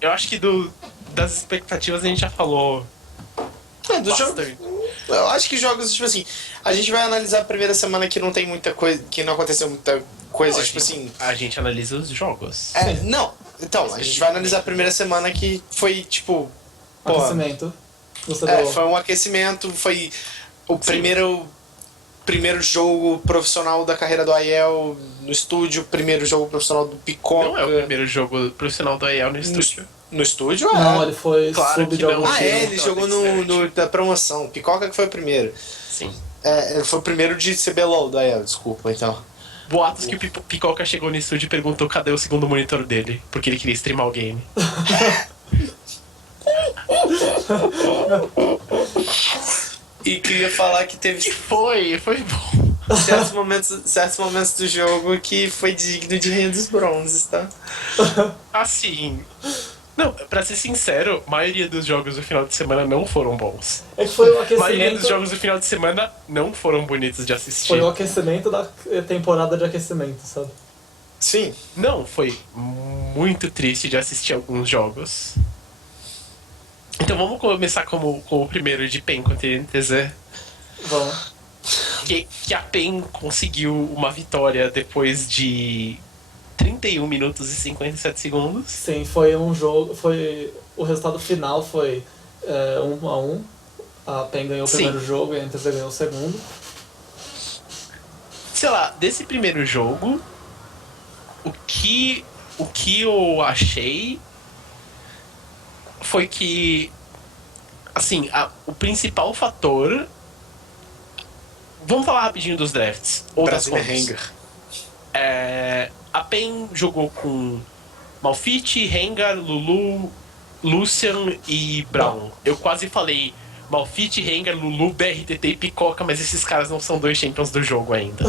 Eu acho que das expectativas a gente já falou Do jogo, bastante. eu acho que jogos, tipo assim, a gente vai analisar a primeira semana que não tem muita coisa, que não aconteceu muita coisa, Não, tipo assim. a gente analisa os jogos. Não, então, a gente vai analisar a primeira semana que foi, tipo, pô, Aquecimento do CBLOL. foi um aquecimento, foi o Sim. primeiro jogo profissional da carreira do Aiel no estúdio, primeiro jogo profissional do Picoca. Não é o primeiro jogo profissional do AEL no estúdio. No estúdio, Não, ele foi Claro sub que de algum não. time. ele jogou da promoção. Picoca que foi o primeiro. Sim. Ele foi o primeiro de CBLOL do Aiel, desculpa, então. Boatos que o Picoca chegou no estúdio e perguntou cadê o segundo monitor dele, porque ele queria streamar o game. E queria falar que teve Foi bom. certos momentos do jogo que foi digno de Rainha dos Bronzes, tá? Assim. Não, pra ser sincero, a maioria dos jogos do final de semana não foram bons. É que foi o A maioria dos aquecimento. jogos do final de semana não foram bonitos de assistir. Foi o aquecimento da temporada de aquecimento, sabe? Sim. Não, foi muito triste de assistir alguns jogos. Então vamos começar com o primeiro de PEN contra a NTZ. Vamos. Que a PEN conseguiu uma vitória depois de 31 minutos e 57 segundos. Sim, foi um jogo. O resultado final foi 1-1. A PEN ganhou o Sim. primeiro jogo e a NTZ ganhou o segundo. Sei lá, desse primeiro jogo, o que eu achei foi que, assim, o principal fator... Vamos falar rapidinho dos drafts. Ou das Brasília combos. Rengar. A PEN jogou com Malphite, Rengar, Lulu, Lucian e Brown. Eu quase falei Malphite, Rengar, Lulu, BRTT e Picoca, mas esses caras não são dois champions do jogo ainda.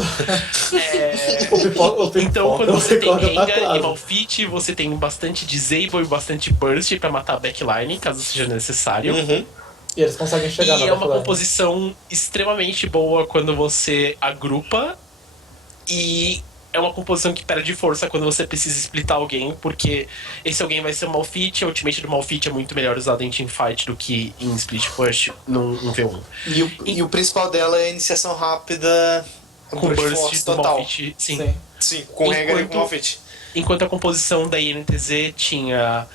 Então, quando você tem Rengar e Malphite, você tem bastante Disable e bastante Burst pra matar a backline, caso seja necessário. Uhum. E eles conseguem chegar na E é uma backline. composição extremamente boa quando você agrupa. E é uma composição que perde força quando você precisa splitar alguém, porque esse alguém vai ser o Malphite, a ultimate do Malphite é muito melhor usada em teamfight do que em split push num V1. E o principal dela é a iniciação rápida Com brute burst force do total. Malphite, sim. Sim. Sim, com Rengar e com Malphite. Enquanto a composição da INTZ tinha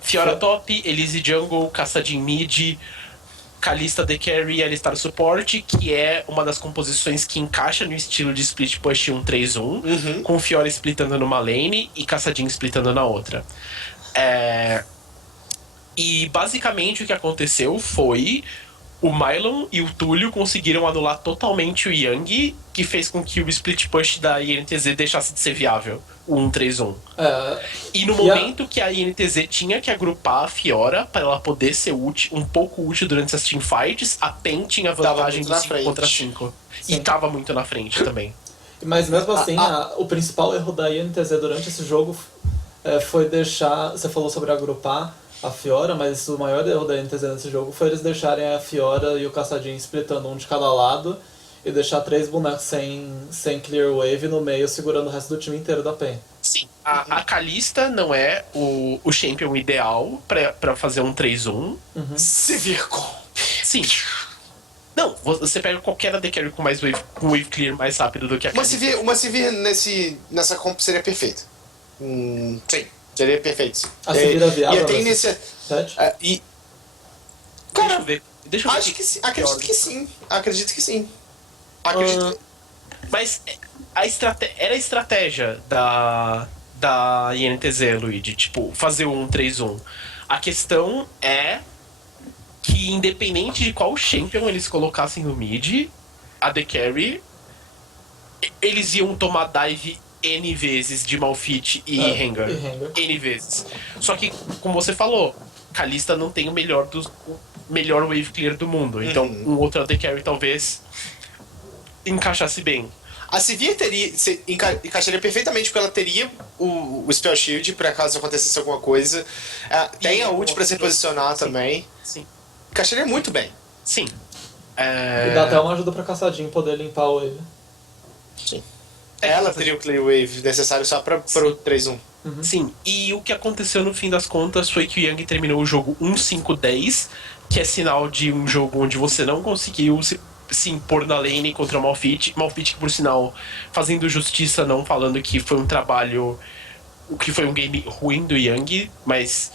Fiora top, Elise jungle, Kassadin mid, Kalista The Carry e Alistar Support, que é uma das composições que encaixa no estilo de split push 1-3-1, com Fiora splitando numa lane e Kassadin splitando na outra. E basicamente o que aconteceu foi o Mylon e o Túlio conseguiram anular totalmente o Yang, que fez com que o split push da INTZ deixasse de ser viável, o 1-3-1. E no momento que a INTZ tinha que agrupar a Fiora para ela poder ser um pouco útil durante as teamfights, a PEN tinha vantagem do 5 contra 5. E tava muito na frente também. Mas mesmo assim, o principal erro da INTZ durante esse jogo foi deixar... Você falou sobre agrupar a Fiora, mas o maior erro da NTZ nesse jogo foi eles deixarem a Fiora e o Kassadin splitando um de cada lado e deixar 3 bonecos sem clear wave no meio, segurando o resto do time inteiro da PEN. Sim, a Kalista não é o champion ideal pra fazer um 3-1. Severe Comp. Sim. Não, você pega qualquer AD Carry com wave clear mais rápido do que a Kalista. Uma Severe nessa comp seria perfeito. Sim, seria perfeito. A Severe é viável, E até né? nesse... Certo? Deixa eu ver. Deixa eu ver Acho que sim. Acredito que sim. Acredito que sim. Acredito. Mas era a estratégia da INTZ, Luigi. Tipo, fazer o 1-3-1. A questão é que, independente de qual champion eles colocassem no mid, a The Carry, eles iam tomar dive N vezes de Malphite e Rengar. N vezes. Só que, como você falou, Kalista não tem o melhor wave clear do mundo. Então, um outro AD Carry talvez encaixasse bem. A Sivir encaixaria perfeitamente, porque ela teria o Spell Shield, por acaso acontecesse alguma coisa. Tem a ult pra se posicionar também. Sim. Encaixaria muito bem. Sim. E dá até uma ajuda pra Kassadin poder limpar o wave. Sim. Ela teria o Clear Wave necessário só pro 3-1. Sim, e o que aconteceu no fim das contas foi que o Yang terminou o jogo 1-5-10, que é sinal de um jogo onde você não conseguiu se impor na lane contra o Malphite. Malphite, que por sinal, fazendo justiça, não falando que foi um trabalho, o que foi um game ruim do Yang, mas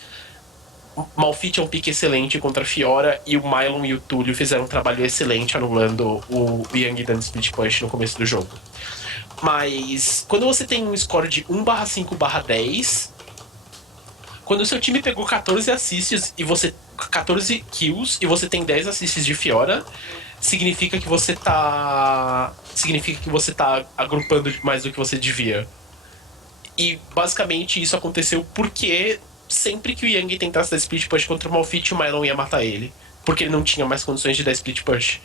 Malphite é um pique excelente contra a Fiora, e o Mylon e o Túlio fizeram um trabalho excelente anulando o Yang dando split push no começo do jogo. Mas quando você tem um score de 1/5/10, quando o seu time pegou 14 assists e você 14 kills e você tem 10 assists de Fiora, significa que você tá agrupando mais do que você devia. E basicamente isso aconteceu porque sempre que o Yang tentasse dar split push contra o Malphite, o Mylon ia matar ele, porque ele não tinha mais condições de dar split push.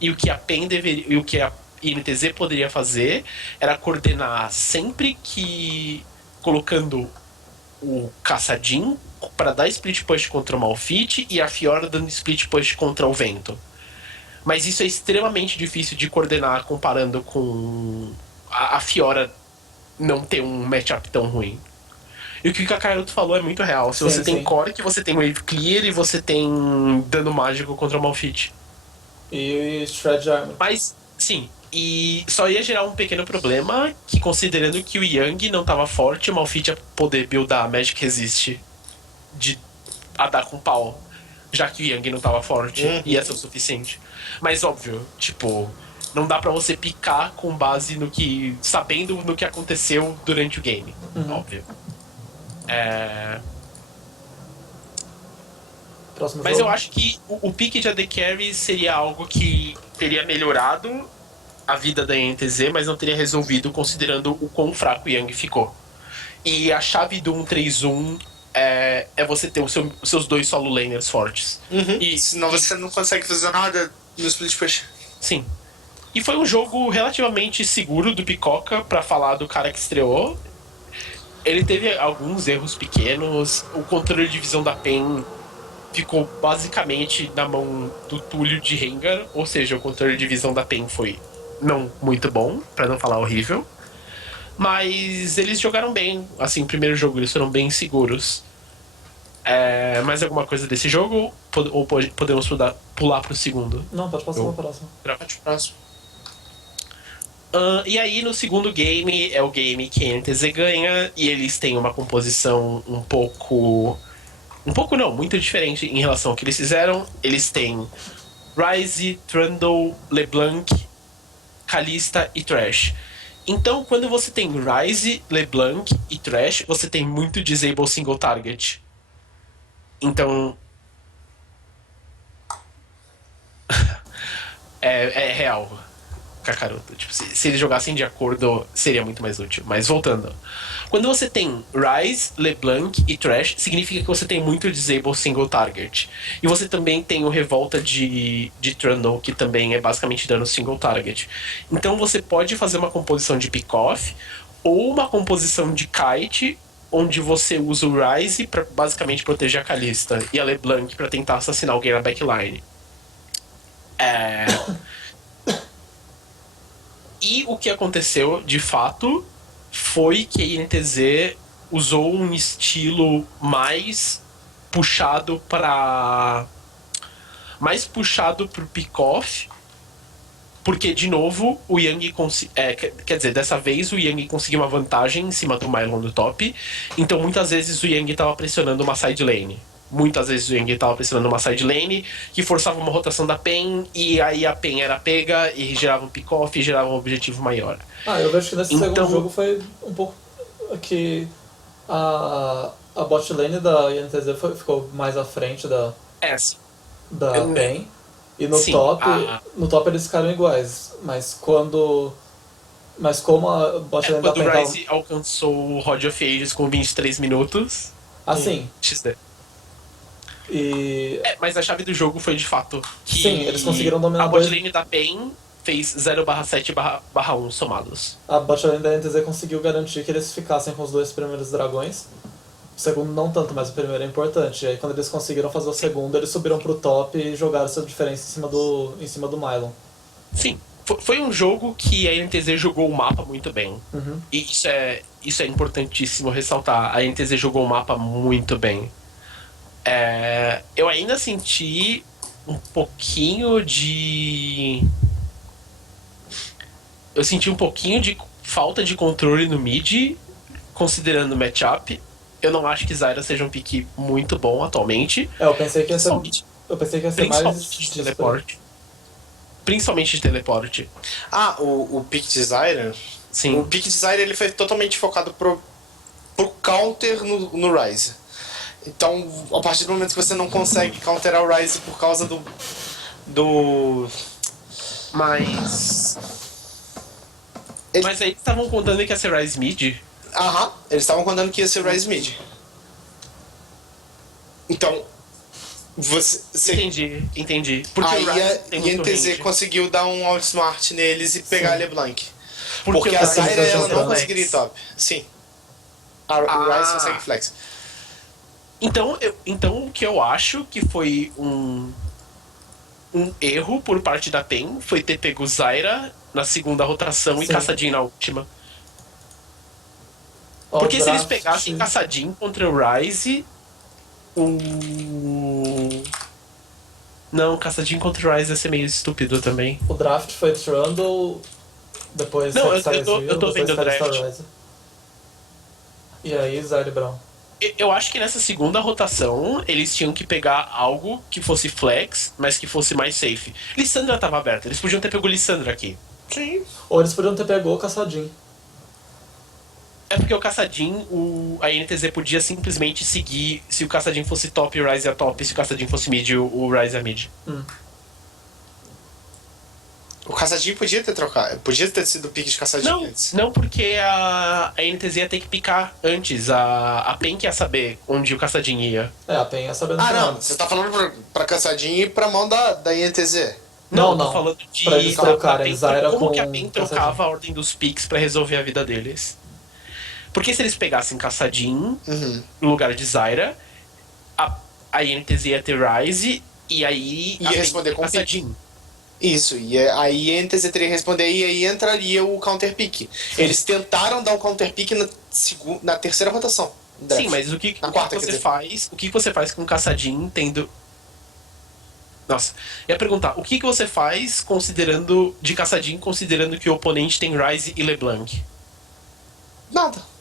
E o que a PEN deveria, e o que a INTZ poderia fazer era coordenar sempre que colocando o Caçadin para dar split push contra o Malphite e a Fiora dando split push contra o Vento. Mas isso é extremamente difícil de coordenar comparando com a Fiora não ter um matchup tão ruim. E o que o Kakaroto falou é muito real. Se você tem core, que você tem wave clear e você tem dano mágico contra o Malphite. E Shred Armor. Mas, sim, e só ia gerar um pequeno problema, que considerando que o Yang não tava forte, o Malphite ia poder buildar a Magic Resist a dar com pau, já que o Yang não tava forte, ia ser o suficiente. Mas óbvio, tipo, não dá pra você picar com base no que, sabendo no que aconteceu durante o game, óbvio. Mas eu acho que o pick de AD Carry seria algo que teria melhorado a vida da INTZ, mas não teria resolvido considerando o quão fraco o Yang ficou. E a chave do 1-3-1 é você ter os seus dois solo laners fortes. E senão você não consegue fazer nada no split push. Sim. E foi um jogo relativamente seguro do Picoca, pra falar do cara que estreou. Ele teve alguns erros pequenos, o controle de visão da PEN ficou basicamente na mão do Túlio de Rengar, ou seja, o controle de visão da PEN foi não muito bom, pra não falar horrível. Mas eles jogaram bem, assim, o primeiro jogo eles foram bem seguros. Mais alguma coisa desse jogo? Ou podemos pular pro segundo? Não, pode passar pra próxima. Próximo. E aí no segundo game é o game que a NTZ ganha, e eles têm uma composição um pouco não, muito diferente em relação ao que eles fizeram. Eles têm Ryze, Trundle, LeBlanc, Kalista e Thresh. Então, quando você tem Ryze, LeBlanc e Thresh, você tem muito Disable Single Target. Então... é real, Kakaroto. Tipo, se eles jogassem de acordo, seria muito mais útil. Mas voltando. Quando você tem Ryze, LeBlanc e Thresh, significa que você tem muito Disable Single Target. E você também tem o Revolta de Trundle, que também é basicamente dano Single Target. Então você pode fazer uma composição de Pick-Off, ou uma composição de Kite, onde você usa o Ryze pra basicamente proteger a Kalista, e a LeBlanc pra tentar assassinar alguém na backline. E o que aconteceu, de fato, foi que a INTZ usou um estilo mais puxado pro pick-off, porque, de novo, o Yang quer dizer, dessa vez o Yang conseguiu uma vantagem em cima do Mylon do top, então muitas vezes o Yang estava pressionando uma side lane. Muitas vezes o Yang estava pressionando uma side lane que forçava uma rotação da PEN, e aí a PEN era pega e gerava um pick-off e gerava um objetivo maior. Eu vejo que nesse segundo jogo foi um pouco que a bot lane da INTZ ficou mais à frente da PEN, e no top eles ficaram iguais, mas como a bot lane da PEN... Quando o Ryze alcançou o Rod of Ages com 23 minutos... Sim. XD. E... mas a chave do jogo foi de fato que sim, eles conseguiram dominar a botlane da PEN fez 0/7/1 somados. A botlane da NTZ conseguiu garantir que eles ficassem com os dois primeiros dragões. O segundo não tanto, mas o primeiro é importante. E aí quando eles conseguiram fazer o segundo, eles subiram pro top e jogaram essa diferença em cima do Mylon. Sim. Foi um jogo que a NTZ jogou o mapa muito bem. Uhum. E isso é importantíssimo ressaltar. A NTZ jogou o mapa muito bem. Eu ainda senti um pouquinho de. Eu senti um pouquinho de falta de controle no mid, considerando o matchup. Eu não acho que Zyra seja um pick muito bom atualmente. Eu pensei que ia ser, Principalmente, eu pensei que ia ser mais principalmente de teleporte. Principalmente de teleporte. O pick de Zyra? Sim. O pick de Zyra ele foi totalmente focado pro counter no Ryze. Então, a partir do momento que você não consegue counterar o Ryze por causa do... Mas aí estavam contando que ia ser Rise Mid. Aham, eles estavam contando que ia ser Ryze mid. Então, você... Entendi. Porque Aí o Ryze a tem muito INTZ range. conseguiu dar um outsmart neles e pegar a LeBlanc. Porque Porque o a Ryze Zyra flex. ela não conseguiria ir top. Sim. O Ryze consegue flex. Então, o que eu acho que foi um erro por parte da PEN foi ter pego Zyra na segunda rotação e Sim. Caçadin na última. Ó, Porque o se eles draft- pegassem Caçadin contra o Ryze, Não, Caçadin contra o Ryze ia ser meio estúpido também. O draft foi Trundle, depois Não, Sextar eu tô Ezreal, vendo o depois draft. Star Ryze. E aí, Zyra e Brown. Eu acho que nessa segunda rotação eles tinham que pegar algo que fosse flex, mas que fosse mais safe. Lissandra tava aberta, eles podiam ter pego Lissandra aqui. Sim. Ou eles podiam ter pegou o Caçadinho. É porque o Caçadin, a NTZ podia simplesmente seguir se o Caçadin fosse top, o Ryze é top, se o Caçadin fosse mid, o Ryze é mid. O Caçadinho podia ter trocado. Podia ter sido o pick de Caçadinho antes. Não, porque a NTZ ia ter que picar antes. A PEN que ia saber onde o Caçadin ia. É, a Pen ia sabendo Ah, que não. Você tá falando pra Caçadinho e pra mão da INTZ. Não, tô não. falando de Pra eles trocarem PEN, Zyra como com que a PEN trocava a ordem dos picks pra resolver a vida deles. Porque se eles pegassem Caçadin no lugar de Zyra, a INTZ ia ter Ryze e aí Ia a PEN responder ia ter com Caçadin. Isso, e aí a NTZ teria que responder e aí entraria o counter pick. Eles tentaram dar o counter pick na terceira rotação. do draft. Sim, mas o que Na quarta, quer você dizer. faz? O que você faz com o Caçadin tendo. Nossa, eu ia perguntar, o que você faz considerando de Caçadin, considerando que o oponente tem Ryze e LeBlanc? Nada.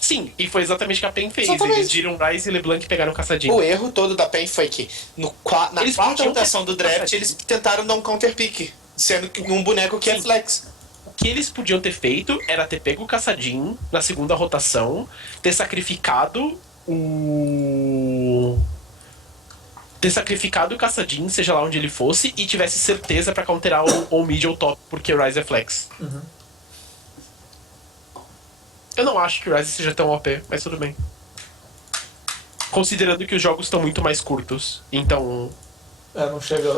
Sim, e foi exatamente o que a PEN fez. Exatamente. Eles viram Ryze e LeBlanc e pegaram Caçadin. O erro todo da PEN foi que na Eles quarta podiam rotação ter do draft Caçadin. eles tentaram dar um counter pick, sendo que um boneco que é Sim. flex. O que eles podiam ter feito era ter pego o Caçadin na segunda rotação, ter sacrificado o. Ter sacrificado o Caçadin, seja lá onde ele fosse, e tivesse certeza pra counterar o mid ou top, porque o Ryze é flex. Eu não acho que o Ryze seja tão OP, mas tudo bem. Considerando que os jogos estão muito mais curtos. Então. É, não chega.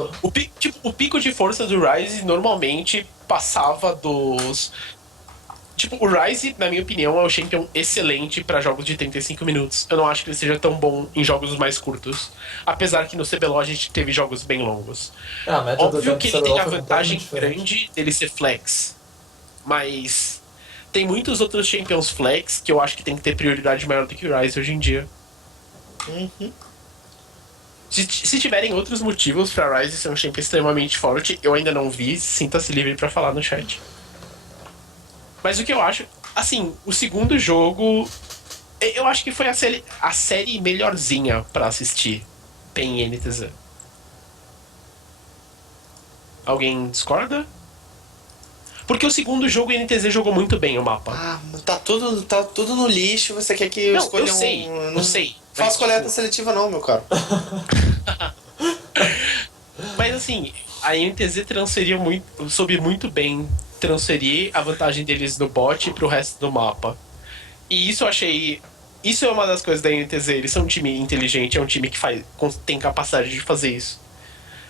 O pico de força do Ryze normalmente passava dos. Tipo, o Ryze, na minha opinião, é um champion excelente pra jogos de 35 minutos. Eu não acho que ele seja tão bom em jogos mais curtos. Apesar que no CBLOL a gente teve jogos bem longos. A média do Óbvio tempo que do ele tem CBLOL a foi vantagem completamente diferente. grande dele ser flex. Mas tem muitos outros champions flex que eu acho que tem que ter prioridade maior do que o Ryze hoje em dia. Se tiverem outros motivos pra Ryze ser um champion extremamente forte, eu ainda não vi, sinta-se livre pra falar no chat. Mas o que eu acho, assim, o segundo jogo, eu acho que foi a série melhorzinha pra assistir, PEN e NTZ. Alguém discorda? Porque o segundo jogo, a NTZ jogou muito bem o mapa. Ah, tá tudo no lixo, você quer que eu Não, escolha eu sei, um... eu sei. Faço Mas, coleta tipo, seletiva não, meu caro. Mas assim, a NTZ soube muito bem transferir a vantagem deles no bot pro resto do mapa. E isso eu achei. Isso é uma das coisas da NTZ. Eles são um time inteligente, é um time que tem capacidade de fazer isso.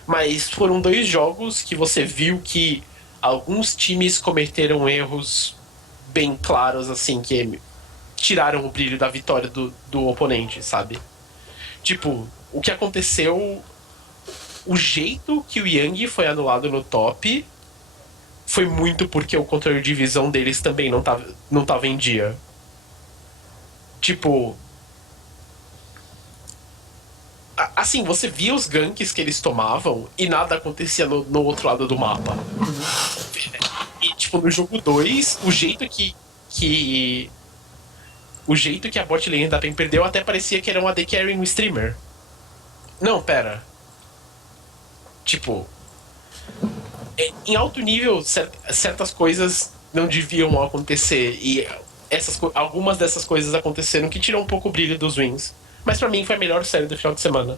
Mas foram 2 jogos que você viu que alguns times cometeram erros bem claros, assim, que tiraram o brilho da vitória do oponente, sabe? Tipo, o que aconteceu. O jeito que o Yang foi anulado no top foi muito porque o controle de visão deles também não tava em dia. Tipo, assim, você via os ganks que eles tomavam e nada acontecia no outro lado do mapa. E, tipo, no jogo 2 o jeito que a bot lane da PEN perdeu até parecia que era um AD Carry um streamer. Não, pera. Tipo, em alto nível, certas coisas não deviam acontecer. E algumas dessas coisas aconteceram que tiram um pouco o brilho dos wins. Mas pra mim foi a melhor série do final de semana.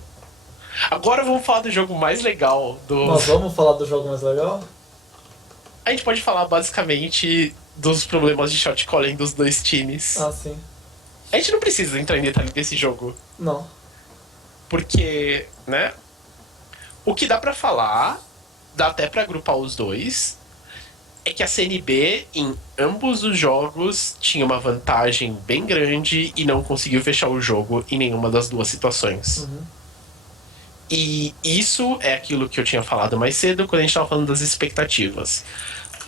Agora vamos falar do jogo mais legal do. Nós vamos falar do jogo mais legal? A gente pode falar basicamente dos problemas de shot calling dos dois times. Ah, sim. A gente não precisa entrar em detalhe desse jogo. Não. Porque, né? O que dá pra falar, dá até pra agrupar os dois, é que a CNB em ambos os jogos tinha uma vantagem bem grande e não conseguiu fechar o jogo em nenhuma das duas situações. Uhum. E isso é aquilo que eu tinha falado mais cedo quando a gente estava falando das expectativas.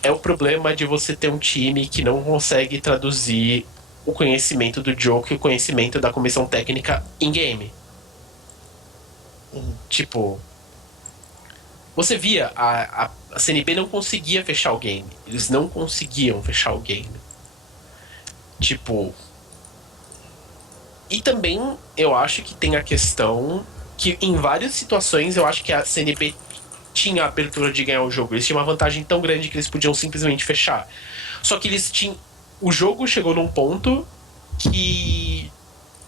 É o problema de você ter um time que não consegue traduzir o conhecimento do jogo e o conhecimento da comissão técnica em game. Tipo, você via a CNB não conseguia fechar o game. Eles não conseguiam fechar o game. Tipo, e também eu acho que tem a questão que em várias situações eu acho que a CNB tinha a abertura de ganhar o jogo. Eles tinham uma vantagem tão grande que eles podiam simplesmente fechar. Só que eles tinham. O jogo chegou num ponto que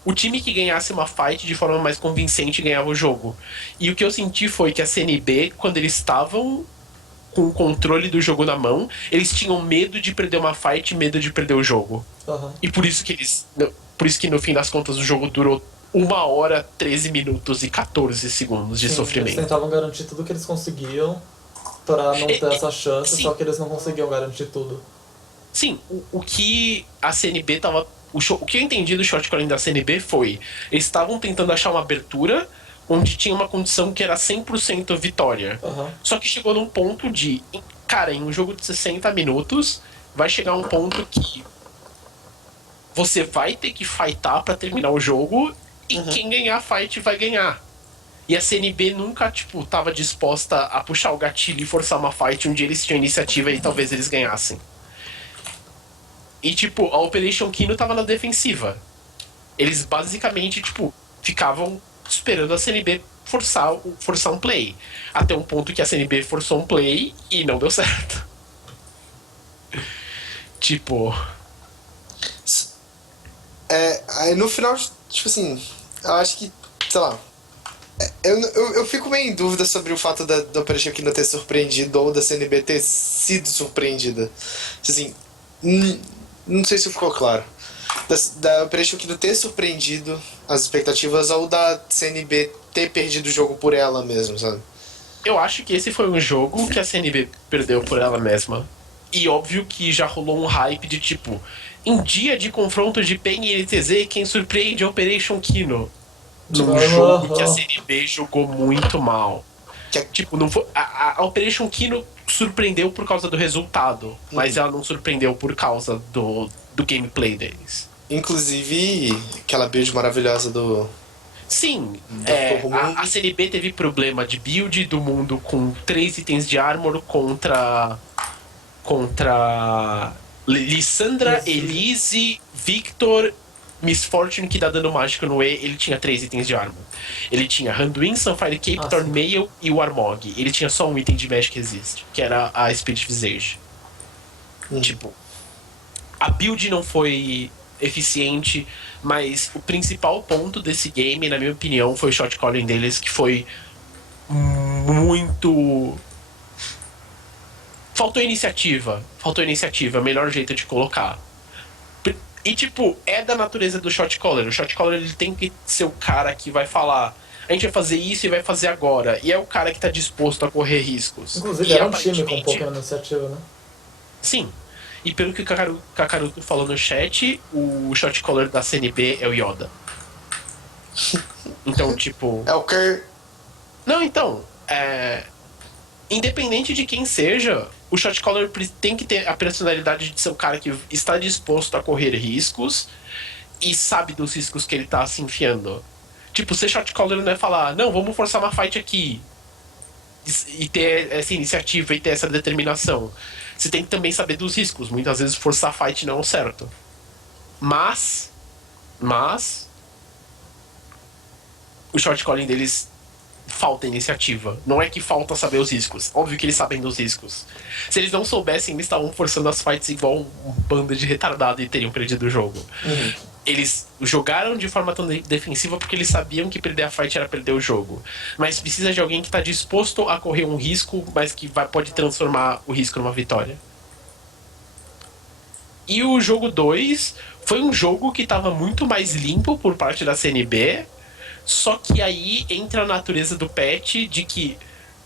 o time que ganhasse uma fight de forma mais convincente ganhava o jogo. E o que eu senti foi que a CNB, quando eles estavam com o controle do jogo na mão, eles tinham medo de perder uma fight e medo de perder o jogo. Uhum. E por isso que por isso que no fim das contas o jogo durou 1h, 13 minutos e 14 segundos de Sim, sofrimento. eles tentavam garantir tudo que eles conseguiam pra não ter essa chance, sim. só que eles não conseguiam garantir tudo. Sim, o que a CNB tava. O que eu entendi do short calling da CNB foi: eles estavam tentando achar uma abertura onde tinha uma condição que era 100% vitória. Uhum. Só que chegou num ponto de. Cara, em um jogo de 60 minutos, vai chegar um ponto que você vai ter que fightar pra terminar o jogo e quem ganhar a fight vai ganhar. E a CNB nunca, tipo, tava disposta a puxar o gatilho e forçar uma fight onde eles tinham iniciativa e talvez eles ganhassem. E, tipo, a Operation Kino tava na defensiva. Eles basicamente, tipo, ficavam esperando a CNB forçar um play. Até um ponto que a CNB forçou um play e não deu certo. Tipo. Aí no final, tipo assim, eu acho que, sei lá. Eu fico meio em dúvida sobre o fato da Operation Kino ter surpreendido ou da CNB ter sido surpreendida. Assim, não sei se ficou claro. Da Operation Kino ter surpreendido as expectativas ou da CNB ter perdido o jogo por ela mesma, sabe? Eu acho que esse foi um jogo que a CNB perdeu por ela mesma. E óbvio que já rolou um hype de tipo, em dia de confronto de PEN e NTZ, quem surpreende é Operation Kino. Num jogo que a CNB jogou muito mal. Tipo, não foi, a Operation Kino surpreendeu por causa do resultado, mas ela não surpreendeu por causa do gameplay deles. Inclusive, aquela build maravilhosa do... Sim, a CNB teve problema de build do mundo com 3 itens de armor contra Lissandra, Elise, Victor, Miss Fortune, que dá dano mágico no E. Ele tinha 3 itens de armor. Ele tinha Randuin, Sunfire Cape, Thornmail e o Armog. Ele tinha só um item de Magic Resist, que era a Spirit Visage. Tipo, a build não foi eficiente, mas o principal ponto desse game, na minha opinião, foi o shot calling deles, que foi muito... Faltou iniciativa, melhor jeito de colocar. E tipo, é da natureza do shot caller. O shot caller, ele tem que ser o cara que vai falar: a gente vai fazer isso e vai fazer agora. E é o cara que tá disposto a correr riscos. Inclusive, e era um time com um pouco de iniciativa, né? Sim. E pelo que o Kakaruto falou no chat, o shot caller da CNB é o Yoda. Então, tipo... É o Kerr. Não, então... Independente de quem seja, o shot caller tem que ter a personalidade de ser um cara que está disposto a correr riscos e sabe dos riscos que ele tá se enfiando. Tipo, ser shot caller não é falar, não, vamos forçar uma fight aqui. E ter essa iniciativa e ter essa determinação. Você tem que também saber dos riscos. Muitas vezes forçar a fight não é o certo. Mas o short calling deles falta iniciativa. Não é que falta saber os riscos. Óbvio que eles sabem dos riscos. Se eles não soubessem, eles estavam forçando as fights igual um bando de retardado e teriam perdido o jogo. Eles jogaram de forma tão defensiva porque eles sabiam que perder a fight era perder o jogo. Mas precisa de alguém que está disposto a correr um risco, mas que pode transformar o risco numa vitória. E o jogo 2 foi um jogo que estava muito mais limpo por parte da CNB, só que aí entra a natureza do patch de que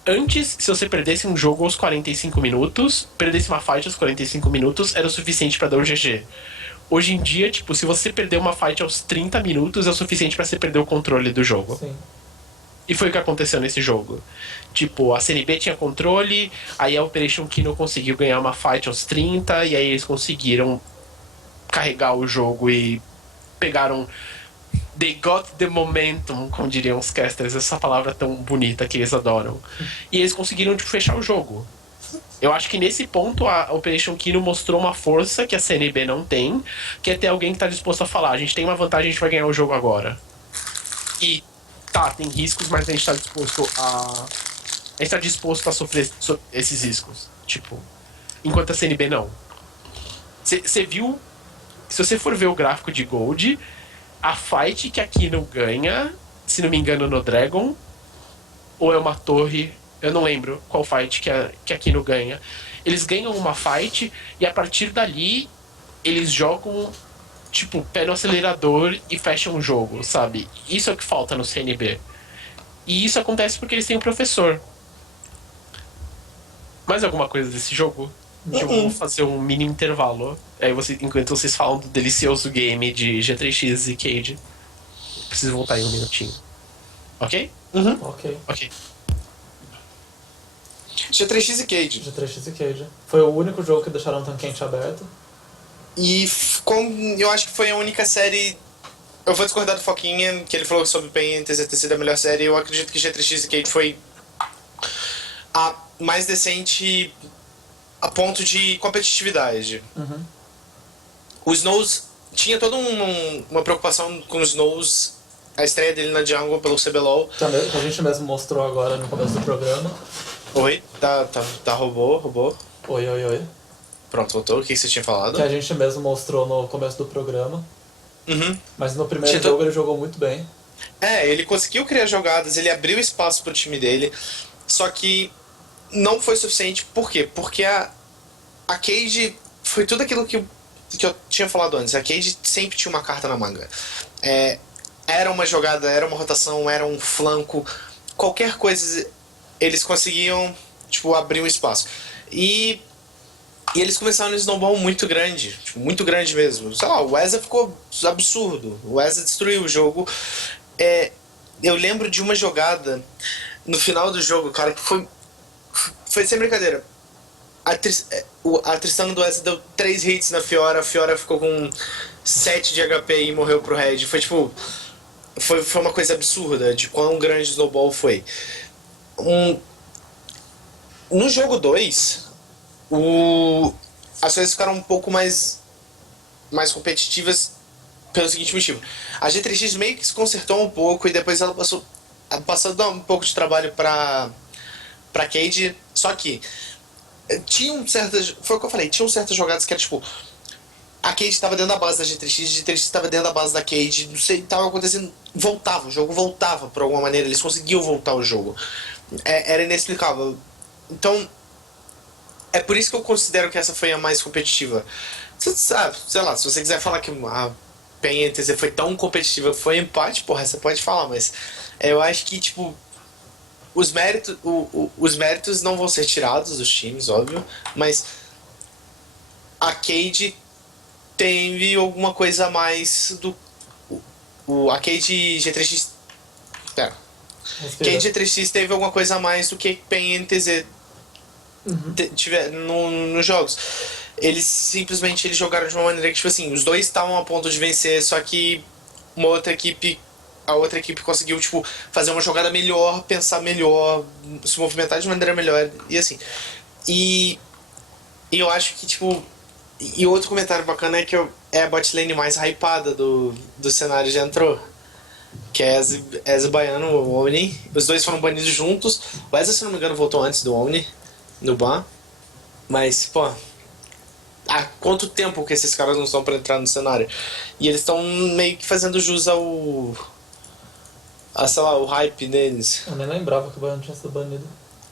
antes, se você perdesse um jogo aos 45 minutos, perdesse uma fight aos 45 minutos, era o suficiente para dar o GG. Hoje em dia, tipo, se você perder uma fight aos 30 minutos, é o suficiente pra você perder o controle do jogo. Sim. E foi o que aconteceu nesse jogo. Tipo, a CNB tinha controle, aí a Operation Kino conseguiu ganhar uma fight aos 30, e aí eles conseguiram carregar o jogo e pegaram... They got the momentum, como diriam os casters, essa palavra tão bonita que eles adoram. E eles conseguiram, tipo, fechar o jogo. Eu acho que nesse ponto a Operation Kino mostrou uma força que a CNB não tem, que é ter alguém que tá disposto a falar, a gente tem uma vantagem, a gente vai ganhar o jogo agora. E tá, tem riscos, mas a gente tá disposto a... A gente tá disposto a sofrer esses riscos. Tipo, enquanto a CNB não. Você viu... Se você for ver o gráfico de Gold, a fight que a Kino ganha, se não me engano no Dragon, ou é uma torre... Eu não lembro qual fight que a Kino ganha. Eles ganham uma fight e a partir dali eles jogam, tipo, pé no acelerador e fecham o jogo, sabe? Isso é o que falta no CNB. E isso acontece porque eles têm um professor. Mais alguma coisa desse jogo? Eu vou fazer um mini intervalo. Aí enquanto vocês falam do delicioso game de G3X e Cage. Preciso voltar em um minutinho. Ok? Ok. Ok. G3X e Cage. G3X e Cage. Foi o único jogo que deixaram tão quente aberto. E eu acho que foi a única série... Eu vou discordar do Foquinha, que ele falou sobre Pain ter sido a melhor série. Eu acredito que G3X e Cage foi a mais decente a ponto de competitividade. O Snows tinha toda uma preocupação com o Snows, a estreia dele na Jungle pelo CBLOL. Também, que a gente mesmo mostrou agora no começo do programa. Oi, tá robô. Oi. Pronto, voltou. O que você tinha falado? Que a gente mesmo mostrou no começo do programa. Mas no primeiro Tinha jogo ele jogou muito bem. Ele conseguiu criar jogadas, ele abriu espaço pro time dele, só que não foi suficiente. Por quê? Porque a Cage foi tudo aquilo que eu tinha falado antes. A Cage sempre tinha uma carta na manga. Era uma jogada, era uma rotação, era um flanco, qualquer coisa eles conseguiam, tipo, abrir um espaço. E eles começaram um snowball muito grande, tipo, muito grande mesmo. Sei lá, o Weza ficou absurdo. O Weza destruiu o jogo. Eu lembro de uma jogada no final do jogo, cara, que foi sem brincadeira. A Tristana do Weza deu 3 hits na Fiora, a Fiora ficou com 7 de HP e morreu pro Red. Foi tipo... Foi uma coisa absurda de quão grande o snowball foi. No jogo 2, as coisas ficaram um pouco mais competitivas pelo seguinte motivo. A G3X meio que se consertou um pouco e depois ela passou a dar um pouco de trabalho pra Cage, só que tinham certas... Foi o que eu falei, tinham certas jogadas que era tipo... A Cage estava dentro da base da G3X, a G3X estava dentro da base da Cage, não sei, estava acontecendo... O jogo voltava por alguma maneira, eles conseguiam voltar o jogo. Era inexplicável. Então, é por isso que eu considero que essa foi a mais competitiva. Você sabe, sei lá, se você quiser falar que a PEN NTZ foi tão competitiva, foi empate, porra, você pode falar, mas eu acho que, tipo, os méritos não vão ser tirados dos times, óbvio, mas a Cage teve alguma coisa a mais do... A Cage G3X... Pera. Cage G3X teve alguma coisa a mais do que PEN NTZ tiver nos jogos. Eles jogaram de uma maneira que, tipo assim, os dois estavam a ponto de vencer, só que a outra equipe conseguiu, tipo, fazer uma jogada melhor, pensar melhor, se movimentar de maneira melhor, e assim. E, e eu acho que, tipo. E outro comentário bacana é que é a botlane mais hypada do cenário já entrou. Que é Ezio Baiano, o Omni. Os dois foram banidos juntos. O Ezio, se não me engano, voltou antes do Omni, no ban. Mas, pô, há quanto tempo que esses caras não estão pra entrar no cenário? E eles estão meio que fazendo jus sei lá, o hype deles. Eu nem lembrava que o Baiano tinha sido banido.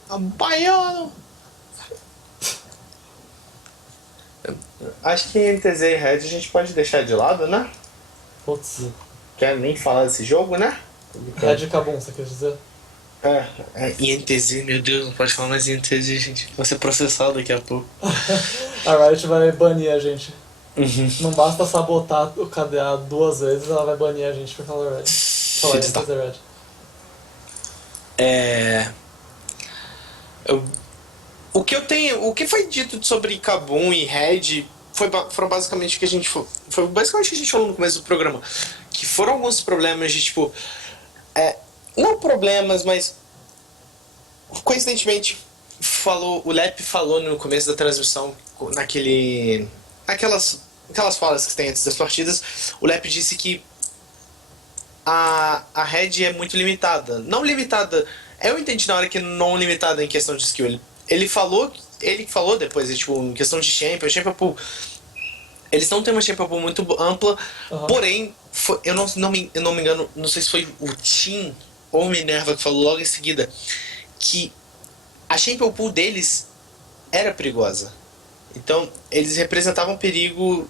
Baiano! Acho que NTZ e Red a gente pode deixar de lado, né? Putz. Quer nem falar desse jogo, né? Red Kabum, você quer dizer? INTZ, meu Deus, não pode falar mais INTZ, gente. Vou ser processado daqui a pouco. A Riot vai banir a gente. Uhum. Não basta sabotar o KDA 2 vezes, ela vai banir a gente por falar Red. Falar Filhos da- NTZ Red. O que foi dito sobre Kabum e Red foram basicamente o que a gente foi basicamente o que a gente falou no começo do programa, que foram alguns problemas de tipo, não problemas, mas coincidentemente o Lep falou no começo da transmissão aquelas falas que tem antes das partidas, o Lep disse que a Red é muito limitada. Não limitada. Eu entendi na hora que não limitada em questão de skill. Ele falou depois, tipo, em questão de Champion Pool. Eles não têm uma Champion Pool muito ampla, porém, eu não me engano, não sei se foi o Tim ou o Minerva que falou logo em seguida, que a Champion Pool deles era perigosa. Então, eles representavam perigo,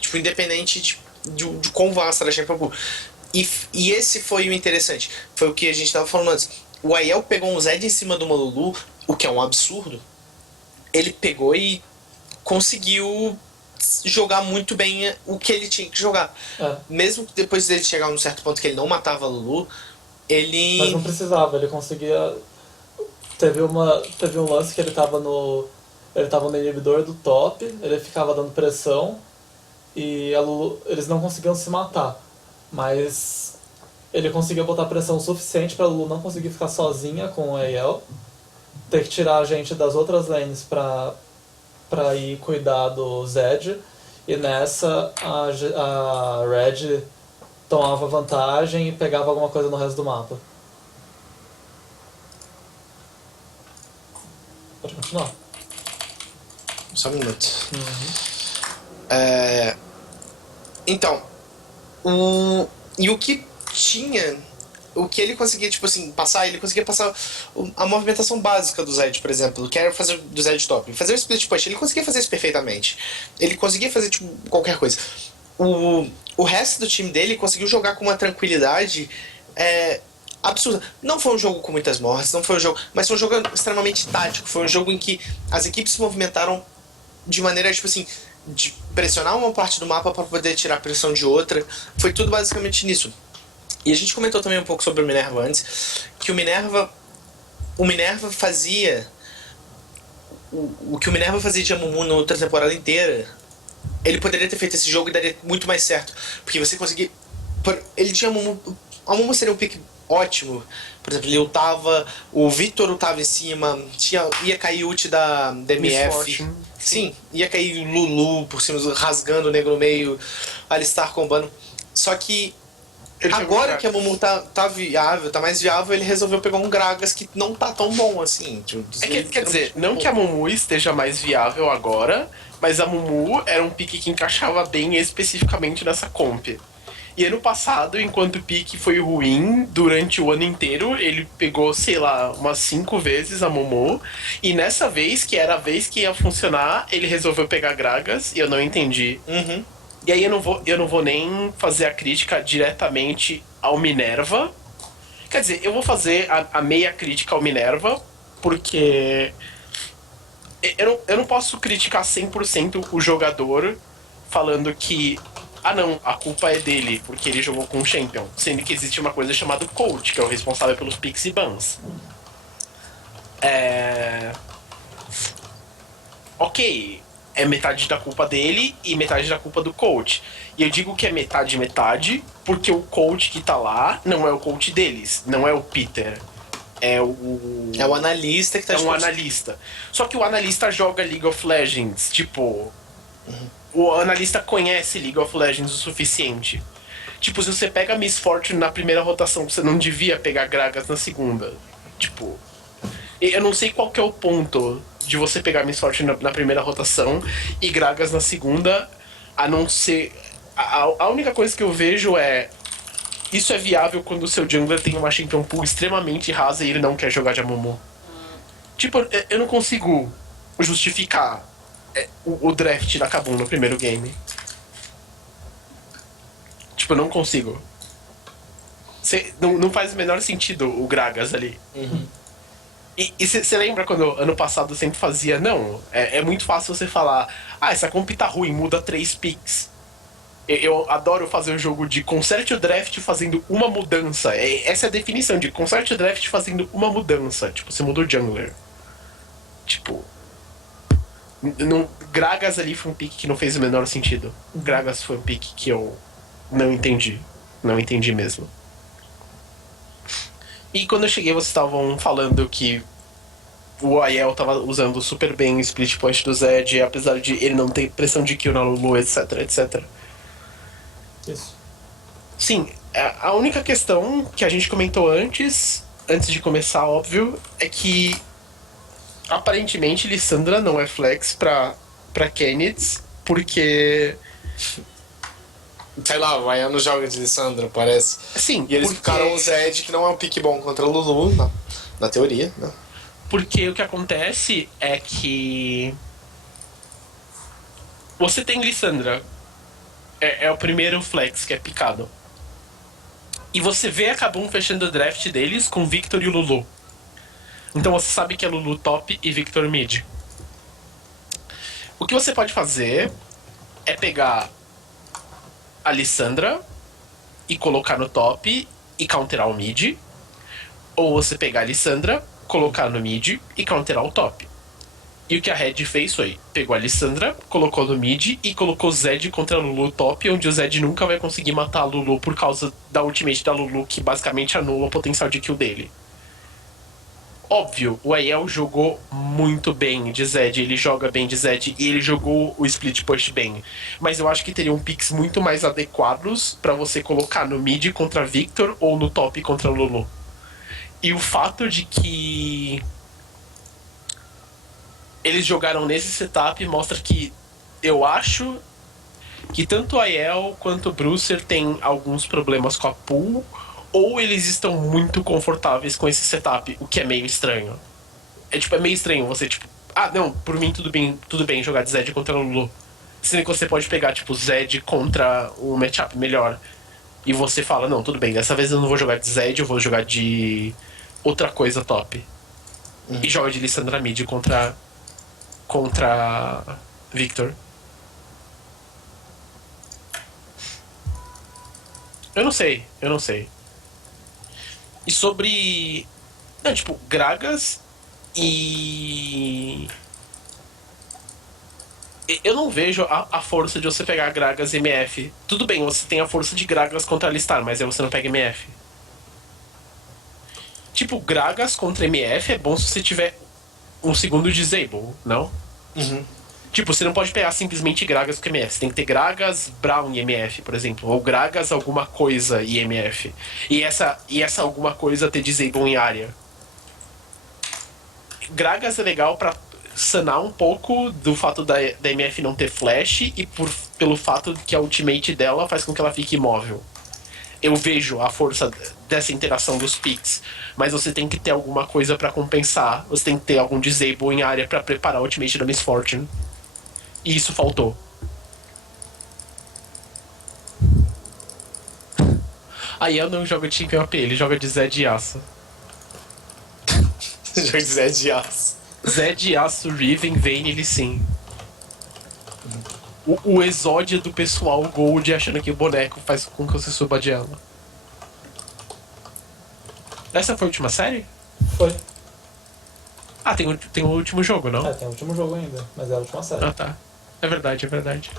tipo, independente de quão vasta era a Champion Pool. E esse foi o interessante. Foi o que a gente tava falando antes. O Aiel pegou um Zed em cima do Malulu, o que é um absurdo. Ele pegou e conseguiu jogar muito bem o que ele tinha que jogar. Mesmo que depois dele chegar num certo ponto que ele não matava a Lulu, ele... Mas não precisava, ele conseguia... Teve um lance que ele tava no inibidor do top, ele ficava dando pressão e a Lulu, eles não conseguiam se matar. Mas ele conseguia botar pressão suficiente pra Lulu não conseguir ficar sozinha com o AL, ter que tirar a gente das outras lanes pra ir cuidar do Zed, e nessa a Red tomava vantagem e pegava alguma coisa no resto do mapa. Pode continuar. Só um minuto. Então, o que tinha... O que ele conseguia, tipo assim, ele conseguia passar a movimentação básica do Zed, por exemplo, que era fazer do Zed top. Fazer o split push, ele conseguia fazer isso perfeitamente. Ele conseguia fazer, tipo, qualquer coisa. O resto do time dele conseguiu jogar com uma tranquilidade absurda. Não foi um jogo com muitas mortes, não foi um jogo... Mas foi um jogo extremamente tático. Foi um jogo em que as equipes se movimentaram de maneira, tipo assim, de pressionar uma parte do mapa para poder tirar a pressão de outra. Foi tudo basicamente nisso. E a gente comentou também um pouco sobre o Minerva antes, que o Minerva fazia o que o Minerva fazia de Amumu na outra temporada inteira. Ele poderia ter feito esse jogo e daria muito mais certo, porque você conseguia... Ele tinha Amumu seria um pick ótimo. Por exemplo, ele ultava, o Victor ultava em cima, ia cair ult da DMF. Sim, ia cair Lulu por cima, rasgando o negro no meio, Alistar combando. Só que agora que a Mumu tá viável, tá mais viável, ele resolveu pegar um Gragas que não tá tão bom assim. Quer dizer, não que a Mumu esteja mais viável agora, mas a Mumu era um pique que encaixava bem especificamente nessa comp. E ano passado, enquanto o pique foi ruim durante o ano inteiro, ele pegou, sei lá, umas 5 vezes a Mumu. E nessa vez, que era a vez que ia funcionar, ele resolveu pegar Gragas e eu não entendi. E aí eu não vou nem fazer a crítica diretamente ao Minerva. Quer dizer, eu vou fazer a meia crítica ao Minerva, porque eu não posso criticar 100% o jogador falando que não, a culpa é dele, porque ele jogou com o Champion. Sendo que existe uma coisa chamada Coach, que é o responsável pelos picks e bans. ok, é metade da culpa dele e metade da culpa do coach. E eu digo que é metade metade porque o coach que tá lá não é o coach deles, não é o Peter. É o analista que tá É um analista. Só que o analista joga League of Legends. Tipo, o analista conhece League of Legends o suficiente. Tipo, se você pega Miss Fortune na primeira rotação, você não devia pegar Gragas na segunda. Tipo, eu não sei qual que é o ponto de você pegar Miss Fortune na primeira rotação e Gragas na segunda, a não ser... A única coisa que eu vejo é... Isso é viável quando o seu jungler tem uma champion pool extremamente rasa e ele não quer jogar de Amumu. Tipo, eu não consigo justificar o draft da Kabum no primeiro game. Tipo, eu não consigo. Não faz o menor sentido o Gragas ali. E você lembra quando ano passado eu sempre fazia? Não, é muito fácil você falar: ah, essa comp tá ruim, muda 3 picks. Eu adoro fazer o jogo de conserte o draft fazendo uma mudança. Essa é a definição de conserte o draft fazendo uma mudança. Tipo, você muda o jungler. Tipo... Gragas ali foi um pick que não fez o menor sentido. Gragas foi um pick que eu não entendi. Não entendi mesmo. E quando eu cheguei, vocês estavam falando que o Aiel tava usando super bem o split point do Zed, apesar de ele não ter pressão de kill na Lulu, etc, etc. Isso. Sim, a única questão que a gente comentou antes de começar, óbvio, é que aparentemente Lissandra não é flex pra Kenneth, porque... Sei lá, o Aiel não joga de Lissandra, parece. Sim, E eles porque... ficaram o Zed, que não é um pique bom contra o Lulu, na teoria, né? Porque o que acontece é que... Você tem Lissandra. É o primeiro flex que é picado. E você vê a Kabum fechando o draft deles com Victor e o Lulu. Então você sabe que é Lulu top e Victor mid. O que você pode fazer é pegar a Lissandra e colocar no top e counterar o mid. Ou você pegar a Lissandra, colocar no mid e counterar o top. E o que a Red fez foi, pegou a Lissandra, colocou no mid e colocou o Zed contra a Lulu top, onde o Zed nunca vai conseguir matar a Lulu por causa da ultimate da Lulu, que basicamente anula o potencial de kill dele. Óbvio, o Aiel jogou muito bem de Zed, ele joga bem de Zed e ele jogou o split push bem. Mas eu acho que teriam picks muito mais adequados pra você colocar no mid contra Victor ou no top contra Lulu. E o fato de que eles jogaram nesse setup mostra que eu acho que tanto a Aiel quanto o Brucer tem alguns problemas com a pool, ou eles estão muito confortáveis com esse setup, o que é meio estranho. É meio estranho você, tipo, ah, não, por mim tudo bem jogar de Zed contra o Lulu. Sendo que você pode pegar, tipo, Zed contra um matchup melhor. E você fala, não, tudo bem, dessa vez eu não vou jogar de Zed, eu vou jogar de outra coisa top. E joga de Lissandra mid contra Victor. Eu não sei. E sobre... Não, tipo, Gragas e... Eu não vejo a força de você pegar Gragas e MF. Tudo bem, você tem a força de Gragas contra Alistar, mas aí você não pega MF. Tipo, Gragas contra MF é bom se você tiver um segundo disable, não? Tipo, você não pode pegar simplesmente Gragas com MF. Você tem que ter Gragas, Brown e MF, por exemplo. Ou Gragas, alguma coisa e MF. E essa alguma coisa ter disable em área. Gragas é legal pra sanar um pouco do fato da MF não ter flash e pelo fato que a ultimate dela faz com que ela fique imóvel. Eu vejo a força dessa interação dos picks, mas você tem que ter alguma coisa pra compensar. Você tem que ter algum disable em área pra preparar a ultimate da Miss Fortune. E isso faltou. Aí eu não jogo de Champion AP, ele joga de Zed e Yasuo. Joga de Zed e Yasuo. Zed, Yasuo, Riven, Vayne, ele sim. O exódio do pessoal Gold achando que o boneco faz com que você suba de ela. Essa foi a última série? Foi. Ah, tem o último jogo, não? Tem o último jogo ainda, mas é a última série. Ah, tá. É verdade, é verdade.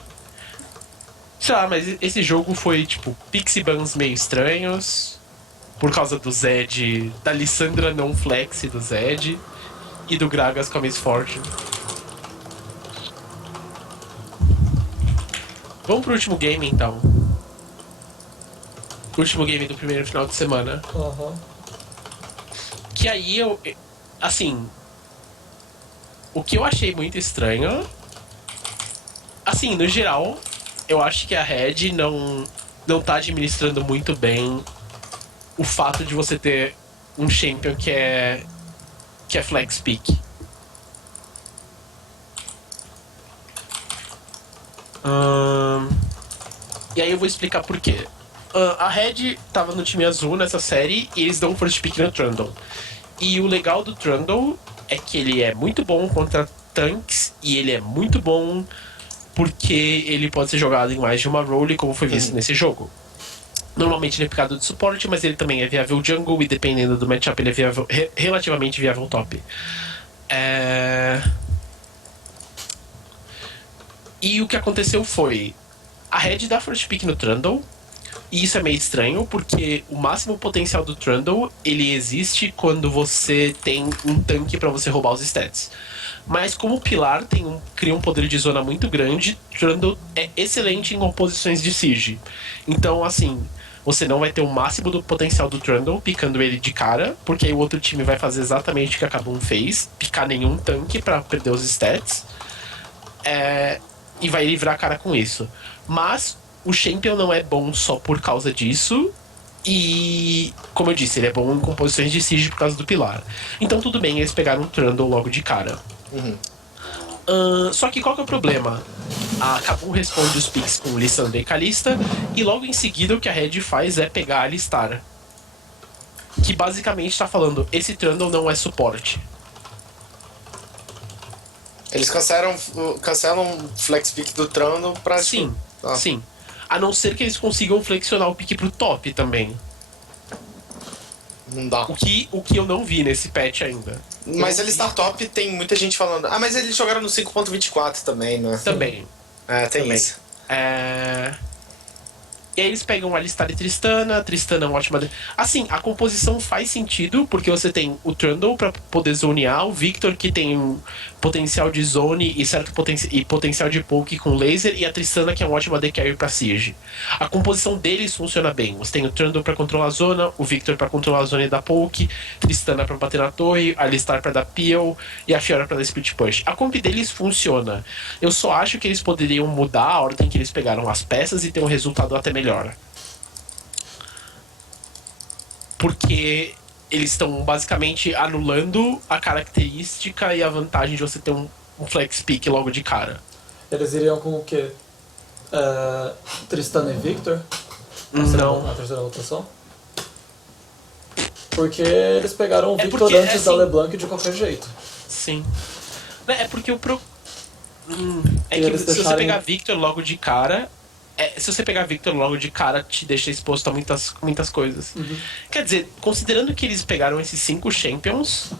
Sei lá, mas esse jogo foi, tipo, pixie buns meio estranhos. Por causa do Zed, da Lissandra não flex do Zed. E do Gragas com a Miss Fortune. Vamos pro último game, então. O último game do primeiro final de semana. Aham. Que aí eu... Assim... O que eu achei muito estranho... Assim, no geral... Eu acho que a Red não tá administrando muito bem... O fato de você ter um champion que é flex pick. E aí eu vou explicar por quê. A Red tava no time azul nessa série e eles dão um first pick no Trundle. E o legal do Trundle é que ele é muito bom contra tanks e ele é muito bom porque ele pode ser jogado em mais de uma role, como foi visto nesse jogo. Normalmente ele é picado de suporte, mas ele também é viável jungle e dependendo do matchup ele é viável, relativamente viável top. E o que aconteceu foi... A Red dá first pick no Trundle, e isso é meio estranho, porque o máximo potencial do Trundle, ele existe quando você tem um tanque pra você roubar os stats. Mas como o Pilar cria um poder de zona muito grande, Trundle é excelente em oposições de siege. Então, assim, você não vai ter o máximo do potencial do Trundle picando ele de cara, porque aí o outro time vai fazer exatamente o que a Kabum fez, picar nenhum tanque pra perder os stats. E vai livrar a cara com isso. Mas o Champion não é bom só por causa disso. E, como eu disse, ele é bom em composições de siege por causa do Pilar. Então tudo bem, eles pegaram o Trundle logo de cara. Só que qual que é o problema? A Kabum responde os picks com Lissandra e Kalista, e logo em seguida o que a Red faz é pegar a Alistar. Que basicamente tá falando, esse Trundle não é suporte. Eles cancelam o flex pick do Trundle pra... Sim, tipo, sim. A não ser que eles consigam flexionar o pick pro top também. Não dá. O que eu não vi nesse patch ainda. Mas ele startup tem muita gente falando. Ah, mas eles jogaram no 5.24 também, né? Também. Tem Também. isso. E aí eles pegam Alistar e Tristana. Tristana é uma ótima... Assim, a composição faz sentido, porque você tem o Trundle pra poder zonear, o Victor que tem um potencial de zone e certo potencial de poke com laser, e a Tristana que é uma ótima AD Carry pra Siege. A composição deles funciona bem. Você tem o Trundle pra controlar a zona, o Victor pra controlar a zona da poke, Tristana pra bater na torre, a Alistar pra dar peel e a Fiora pra dar split push. A comp deles funciona. Eu só acho que eles poderiam mudar a ordem que eles pegaram as peças e ter um resultado até melhor. Porque eles estão basicamente anulando a característica e a vantagem de você ter um flex pick logo de cara. Eles iriam com o quê? Tristana e Victor? Não. Na terceira rotação? Porque eles pegaram o Victor porque, antes da assim, LeBlanc de qualquer jeito. Sim. É porque o E que eles se você deixarem- pegar Victor logo de cara... se você pegar Victor logo de cara, te deixa exposto a muitas coisas. Quer dizer, considerando que eles pegaram esses 5 Champions,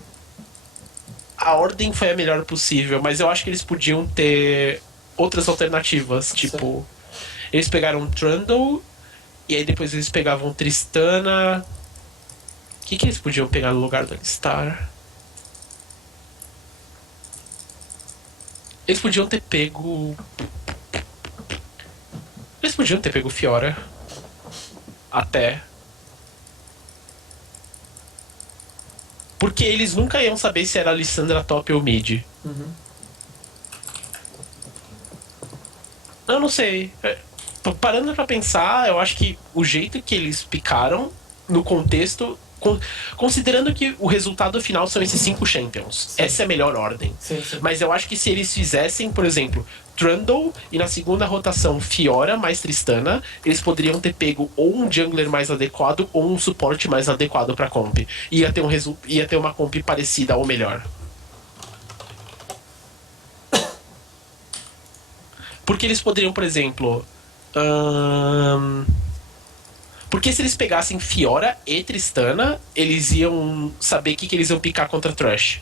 a ordem foi a melhor possível, mas eu acho que eles podiam ter outras alternativas. Tipo, eles pegaram Trundle, e aí depois eles pegavam Tristana. O que eles podiam pegar no lugar do Alistar? Eles podiam ter pego... Eles podiam ter pego Fiora. Até. Porque eles nunca iam saber se era a Lissandra top ou mid. Eu não sei. Parando pra pensar, eu acho que o jeito que eles picaram, no contexto... Considerando que o resultado final são esses 5 Champions. Sim. Essa é a melhor ordem. Sim. Mas eu acho que se eles fizessem, por exemplo, Trundle e na segunda rotação Fiora mais Tristana, eles poderiam ter pego ou um jungler mais adequado ou um suporte mais adequado pra comp. Ia ter uma comp parecida ou melhor. Porque eles poderiam, por exemplo... Porque se eles pegassem Fiora e Tristana, eles iam saber o que eles iam picar contra Thresh.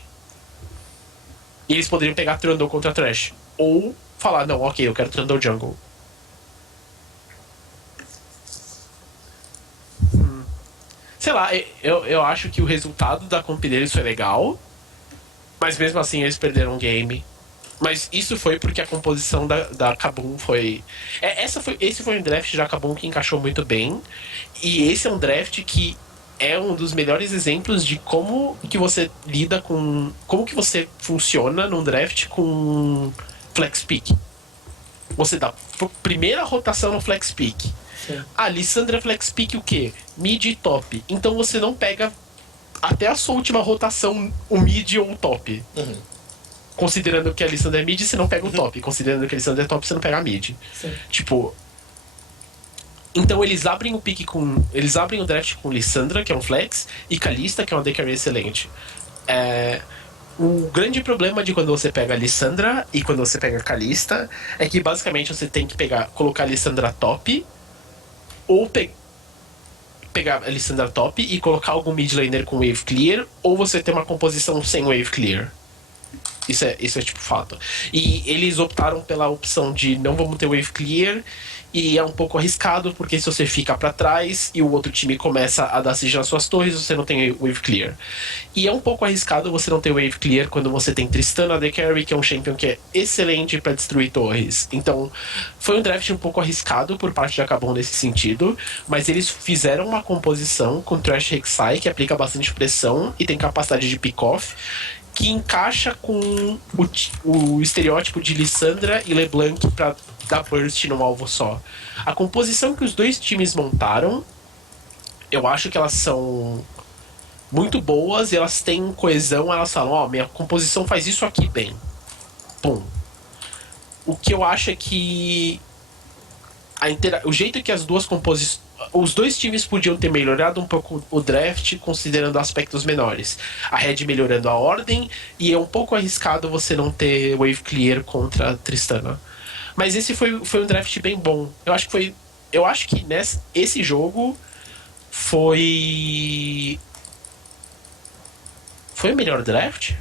E eles poderiam pegar Trundle contra Thresh. Ou falar, não, ok, eu quero Trundle Jungle. Sei lá, eu acho que o resultado da comp deles foi legal. Mas mesmo assim eles perderam o game. Mas isso foi porque a composição da Kabum foi. Esse foi um draft da Kabum que encaixou muito bem. E esse é um draft que é um dos melhores exemplos de como que você lida com. Como que você funciona num draft com flex pick. Você dá primeira rotação no flex pick. Sim. A Lissandra flex pick o quê? Mid e top. Então você não pega até a sua última rotação o mid ou o top. Uhum. Considerando que a Lissandra é mid, você não pega o top. Considerando que a Lissandra é top, você não pega a mid. Sim. Tipo. Então eles abrem o pick com. Eles abrem o draft com Lissandra, que é um flex, e Kalista, que é uma DK excelente. O grande problema de quando você pega a Lissandra e quando você pega a Kalista é que basicamente você tem que colocar a Lissandra top, ou pegar a Lissandra top e colocar algum mid laner com wave clear, ou você ter uma composição sem wave clear. Isso é tipo fato. E eles optaram pela opção de não vamos ter wave clear, e é um pouco arriscado, porque se você fica pra trás e o outro time começa a dar siege nas suas torres, você não tem wave clear. E é um pouco arriscado você não ter wave clear quando você tem Tristana AD Carry, que é um champion que é excelente pra destruir torres. Então, foi um draft um pouco arriscado por parte da Kabum nesse sentido, mas eles fizeram uma composição com Thresh Rek'Sai, que aplica bastante pressão e tem capacidade de pick-off, que encaixa com o estereótipo de Lissandra e LeBlanc pra dar burst num alvo só. A composição que os dois times montaram, eu acho que elas são muito boas e elas têm coesão. Elas falam, minha composição faz isso aqui bem. Pum. O que eu acho é que o jeito que as duas composições, os dois times podiam ter melhorado um pouco o draft, considerando aspectos menores. A Red melhorando a ordem, e é um pouco arriscado você não ter wave clear contra a Tristana. Mas esse foi um draft bem bom. Eu acho que esse jogo foi o melhor draft?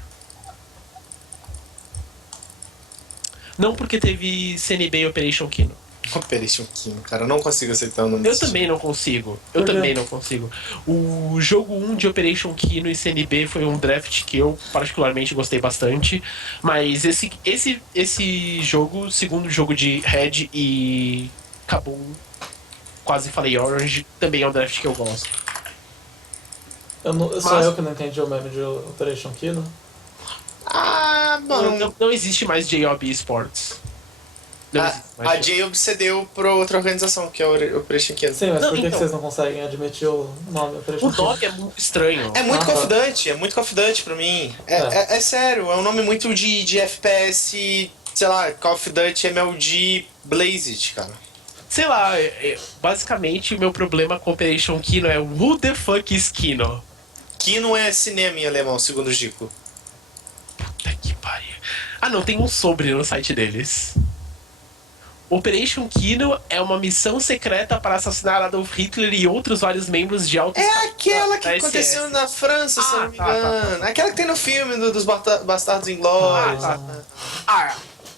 Não, porque teve CNB e Operation Kino. Operation Kino, cara, eu não consigo aceitar o nome Eu desse também não consigo. Eu também não consigo. O jogo 1 de Operation Kino e CNB foi um draft que eu particularmente gostei bastante. Mas esse jogo, segundo jogo de Red e Kabum, quase falei Orange, também é um draft que eu gosto. Só eu que não entendi o meme de Operation Kino. Ah, mano. Não existe mais JOB Esports. A J cedeu pra outra organização, que é o Operation Kino. Sim, mas Não, por que então. vocês não conseguem admitir o nome Operation O Kino? nome é muito estranho. É muito tá. confidante pra mim. É sério, é um nome muito de FPS, sei lá, Call of Duty, MLG, Blazed, cara. Sei lá, basicamente o meu problema com Operation Kino é who the fuck is Kino? Kino é cinema em alemão, segundo o Gico. Puta que pariu. Ah não, tem um sobre no site deles. Operation Kino é uma missão secreta para assassinar Adolf Hitler e outros vários membros de altos É aquela que da aconteceu SS. na França, se eu não me tá. engano. Aquela que tem no filme dos Bastardos Inglórios.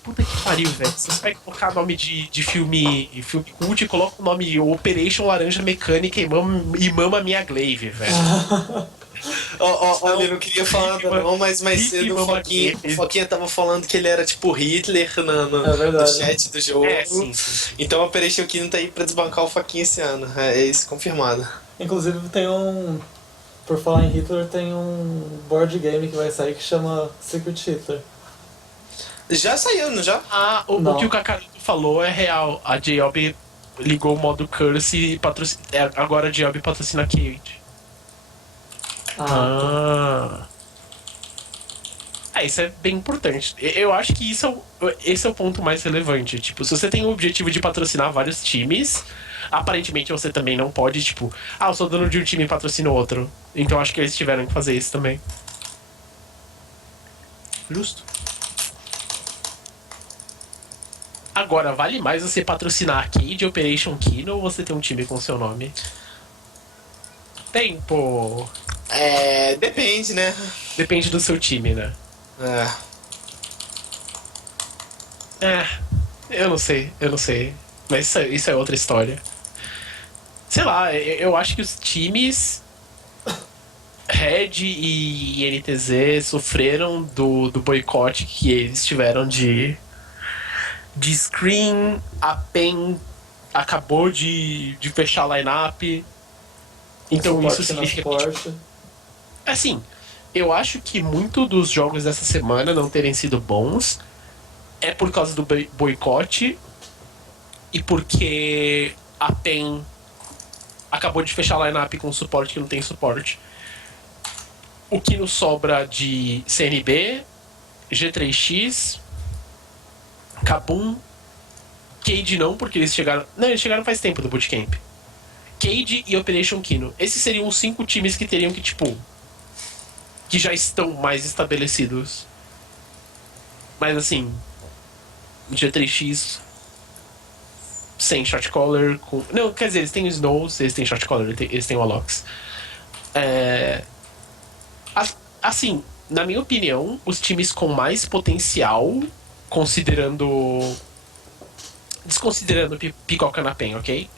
Puta que pariu, velho. Você vai colocar nome de filme cult e coloca o nome Operation Laranja Mecânica e mama minha Glaive, velho. Olha, eu não queria falar nada não, mas mais cedo o Foquinha tava falando que ele era tipo Hitler no chat do jogo. Sim. Então o Operation Kino tá aí pra desbancar o Foquinha esse ano. É isso, confirmado. Inclusive tem por falar em Hitler, tem um board game que vai sair que chama Secret Hitler. Já saiu, não já? O que o Kakaroto falou é real. A J-Ob ligou o modo Curse e agora a J-Ob patrocina a Kate. Isso é bem importante. Eu acho que esse é o ponto mais relevante. Tipo, se você tem o objetivo de patrocinar vários times, aparentemente você também não pode, tipo, eu sou dono de um time e patrocino outro. Então acho que eles tiveram que fazer isso também. Justo. Agora, vale mais você patrocinar Arcade, Operation Kino ou você ter um time com seu nome? Tempo! Depende, né? Depende do seu time, né? É, eu não sei. Mas isso é outra história. Sei lá, eu acho que os times Red e NTZ sofreram do boicote que eles tiveram de Screen. A PEN acabou de fechar a lineup. Então isso Suporte na significa que, tipo, suporte. assim, eu acho que muito dos jogos dessa semana não terem sido bons é por causa do boicote e porque a PEN acabou de fechar a lineup com suporte que não tem suporte. O que nos sobra de CNB, G3X, Kabum, Cade não, porque eles chegaram. Não, eles chegaram faz tempo do bootcamp. Cade e Operation Kino. Esses seriam os 5 times que teriam que, tipo. Que já estão mais estabelecidos. Mas assim. G3X. Sem shot caller. Com... Não, quer dizer, eles têm o Snows, eles têm shot caller, eles têm o Alox. Assim, na minha opinião, os times com mais potencial, considerando. Desconsiderando Picoca na PEN, ok?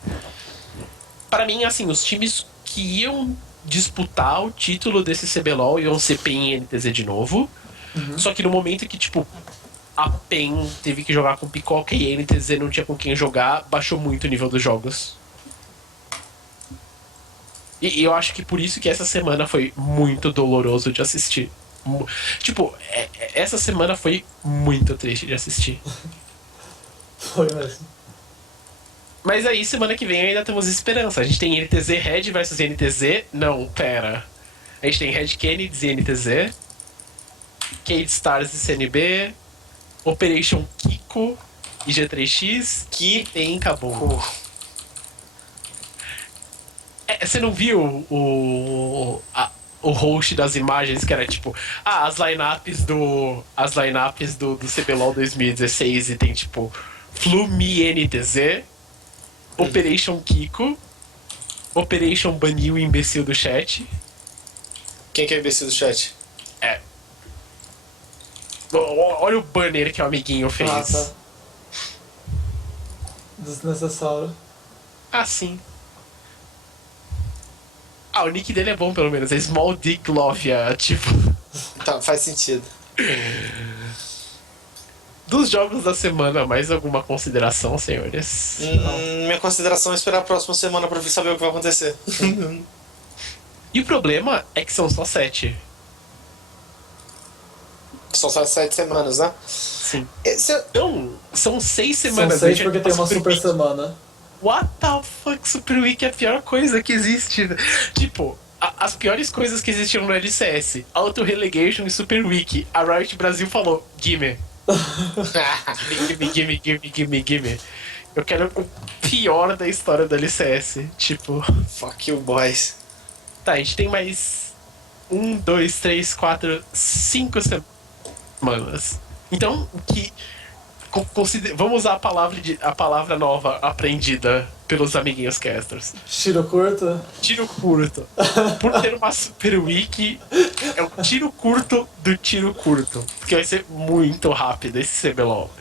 Para mim, assim, os times que iam disputar o título desse CBLOL iam ser PEN e NTZ de novo. Só que no momento que, tipo, a PEN teve que jogar com Picoca e a NTZ não tinha com quem jogar, baixou muito o nível dos jogos. E eu acho que por isso que essa semana foi muito doloroso de assistir. Tipo, essa semana foi muito triste de assistir. Foi mesmo. Mas aí, semana que vem ainda temos esperança. A gente tem NTZ Red versus NTZ. Não, pera. A gente tem Red Kennedy e NTZ. Cade Stars e CNB. Operation Kiko e G3X. Que tem acabou. Você não viu o host das imagens que era tipo, as lineups do CBLOL 2016 e tem tipo Flumi NTZ, Operation Kiko, Operation Banil o imbecil do chat. Quem que é o imbecil do chat? Olha o banner que o amiguinho fez. Ah, tá. Desnecessário. Sim. O nick dele é bom pelo menos, é Small Dick Lovia, tipo. Tá, faz sentido. Dos jogos da semana, mais alguma consideração, senhores? Minha consideração é esperar a próxima semana pra saber o que vai acontecer. E o problema é que são só 7. São só 7 semanas, né? Sim. Esse é- Então, são 6 São semanas. 6 né? porque tem uma super Week. semana. What the fuck? Super Week é a pior coisa que existe. Tipo, as piores coisas que existiam no LCS: Auto Relegation e Super Week. A Riot Brasil falou: gimme. Gimme. Eu quero o pior da história do LCS. Tipo, Fuck you, boys. tá, a gente tem mais 1, 2, 3, 4, 5 semanas. Então, o que. Vamos usar a palavra nova aprendida pelos amiguinhos casters. Tiro curto. Tiro curto. Por ter uma Super Week, é o tiro curto do tiro curto. Porque vai ser muito rápido esse CBLOL.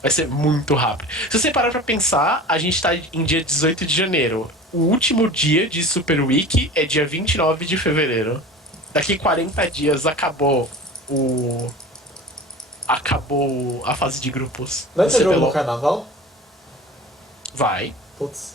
Vai ser muito rápido. Se você parar pra pensar, a gente tá em dia 18 de janeiro. O último dia de Super Week é dia 29 de fevereiro. Daqui 40 dias acabou a fase de grupos. Vai do ter jogo CBLOL. no carnaval? Vai. Putz.